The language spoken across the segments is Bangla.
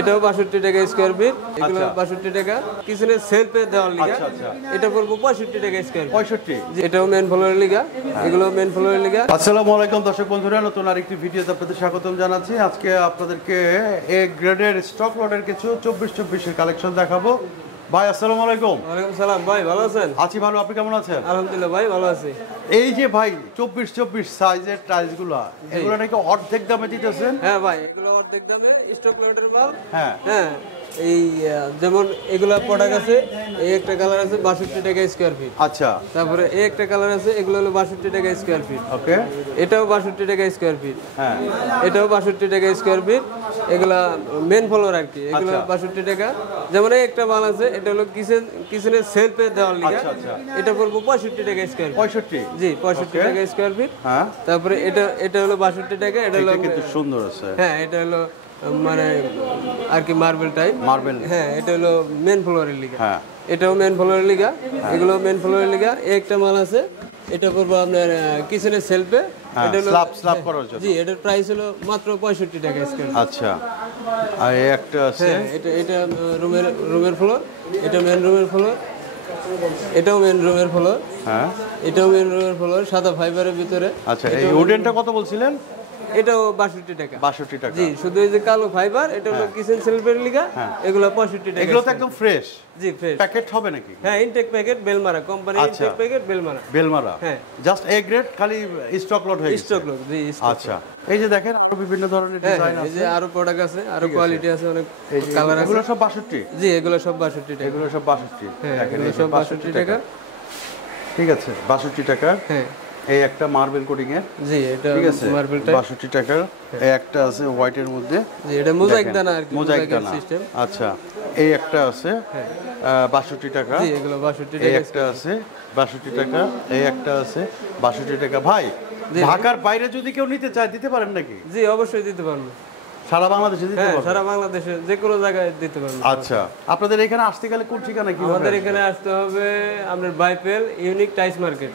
এটাও ৬২ টাকা স্কয়ার ফিট, এগুলো ৬২ টাকা। কিচেনের সেলফে দেওয়ার লিগা এটা পড়বো ৬৫ টাকা স্কয়ার ফিট। 65 এটাও মেন ফ্লোরের লিগা, এগুলো মেন ফ্লোরের লিগা। আসসালামু আলাইকুম দর্শক বন্ধুরা, নতুন আরেকটি ভিডিওতে আপনাদের স্বাগতম জানাচ্ছি। আজকে আপনাদেরকে এ গ্রেডের স্টক লটের কিছু 24-24 এর কালেকশন দেখাবো। ভাই আসসালামু আলাইকুম। ওয়ালাইকুম সালাম ভাই, ভালো আছেন? আছি ভালো, আপনি কেমন আছেন? আলহামদুলিল্লাহ ভাই, ভালো আছি। এই যে ভাই 24-24 সাইজের টাইলসগুলো, এগুলো নাকি অর্ধেক দামে দিতেছেন? হ্যাঁ ভাই, এগুলো অর্ধেক দামে স্টক লটের মাল। হ্যাঁ হ্যাঁ, এই যেমন এগুলা প্রোডাক্ট আছে, এই একটা কালার আছে ৬২ টাকা স্কয়ার ফিট। আচ্ছা, তারপরে এই একটা কালার আছে, এগুলো হলো ৬২ টাকা স্কয়ার ফিট। ওকে, এটাও ৬২ টাকা স্কয়ার ফিট। হ্যাঁ এটাও ৬২ টাকা স্কয়ার ফিট। এগুলা মেন ফ্লোর আর কি, এগুলো ৬২ টাকা। যেমন এই একটা মাল আছে, এটা হলো কিচেনের সেলফে দেওয়ার লিগা, এটা পড়বো 65 টাকা স্কয়ার ফিট। 65? জি, 65 টাকা স্কয়ার ফিট। হ্যাঁ, তারপরে এটা হলো ৬২ টাকা। এটা হলো কিন্তু সুন্দর আছে। হ্যাঁ, এটা হলো মানে আর কি মার্বেল টাইপ। মার্বেল, হ্যাঁ, এটা হলো মেন ফ্লোরের লিগা। হ্যাঁ, এটাও মেন ফ্লোরের লিগা, এগুলো মেন ফ্লোরের লিগা। এই একটা মাল আছে, এটা পড়বো আপনার কিচেনের সেলফে। এটা হলো স্ল্যাব করার জন্য। জি, এটার প্রাইস হলো মাত্র 65 টাকা স্কয়ার ফিট। আচ্ছা, আর এই একটা আছে। হ্যাঁ, এটা রুমের ফ্লোর, এটা মেন রুমের ফ্লোর, এটাও মেন রুমের ফ্লোর, হ্যাঁ, এটাও মেন রুমের ফ্লোর, সাদা ফাইবারের ভিতরে। আচ্ছা, এই উডেনটা কত বলছিলেন? এটাও ৬২ টাকা। ৬২ টাকা। জি, শুধু এই যে কালো ফাইবার, এটা হলো কিচেন সেলফের লিগা, এগুলো 65 টাকা। এগুলো তো একদম ফ্রেশ। জি, ফ্রেশ প্যাকেট হবে নাকি? হ্যাঁ, ইনটেক প্যাকেট বেলমারা কোম্পানি, ইনটেক প্যাকেট বেলমারা। বেলমারা, হ্যাঁ, জাস্ট এ গ্রেড, খালি স্টক লট হয়ে গেছে। Stock lot. জি, আচ্ছা, এই যে দেখেন আরো বিভিন্ন ধরনের ডিজাইন এই আছে। যে আরো প্রোডাক্ট আছে, আরো কোয়ালিটি আছে, অনেক কালার আছে। এগুলো সব 62? জি, এগুলো সব 62 টাকা। এগুলো সব 62? হ্যাঁ, দেখেন, এগুলো এই যে সব 62 টাকা। ঠিক আছে, 62 টাকা। হ্যাঁ, এই একটা মার্বেল কোটিং এর। জি, এটা ঠিক আছে, মার্বেল টাইপ। 62 টাকা। এই একটা আছে হোয়াইটের মধ্যে। জি, এটা মোজাইক দানা আর কি, মোজাইক দানা সিস্টেম। আচ্ছা, এই একটা আছে 62 টাকা। জি, এগুলো 62 এই টাকা। একটা আছে 62 টাকা। এই একটা আছে 62 টাকা। ভাই, ঢাকার বাইরে যদি কেউ নিতে চায় দিতে পারেন নাকি? জি, অবশ্যই দিতে পারবো। সারা বাংলাদেশে দিতে হ্যাঁ, পারবেন? সারা বাংলাদেশে যে কোনো জায়গায় দিতে পারবো। আচ্ছা, আপনাদের এখানে আসতে গেলে কোন ঠিকানা কি? আমাদের এখানে আসতে হবে আপনার বাইপেল unique tiles market.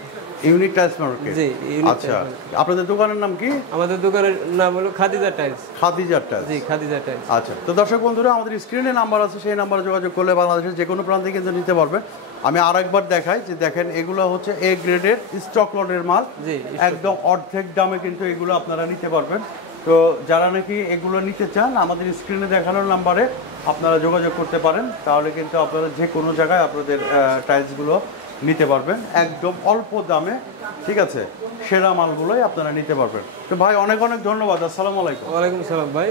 Unique tiles market. জি, ইউনিক আচ্ছা, টাইলস মার্কেট। আপনাদের দোকানের নাম কি? আমাদের দোকানের নাম হলো খাদিজা টাইলস। খাদিজা টাইলস। জি, খাদিজা টাইলস। আচ্ছা, তো দর্শক বন্ধুরা, আমাদের স্ক্রিনে নাম্বার আছে, সেই নাম্বারে যোগাযোগ করলে বাংলাদেশের যে কোনো প্রান্তে কিন্তু নিতে পারবেন। আমি আরেকবার দেখাই যে দেখেন, এগুলো হচ্ছে এ গ্রেডের স্টক লটের মাল। জি, একদম অর্ধেক দামে কিন্তু এগুলো আপনারা নিতে পারবেন। তো যারা নাকি এগুলো নিতে চান, আমাদের স্ক্রিনে দেখানোর নাম্বারে আপনারা যোগাযোগ করতে পারেন। তাহলে কিন্তু আপনারা যে কোনো জায়গায় আপনাদের টাইলসগুলো নিতে পারবেন একদম অল্প দামে। ঠিক আছে, সেরা মালগুলোই আপনারা নিতে পারবেন। তো ভাই, অনেক অনেক ধন্যবাদ। আসসালামু আলাইকুম। ওয়ালাইকুম সালাম ভাই।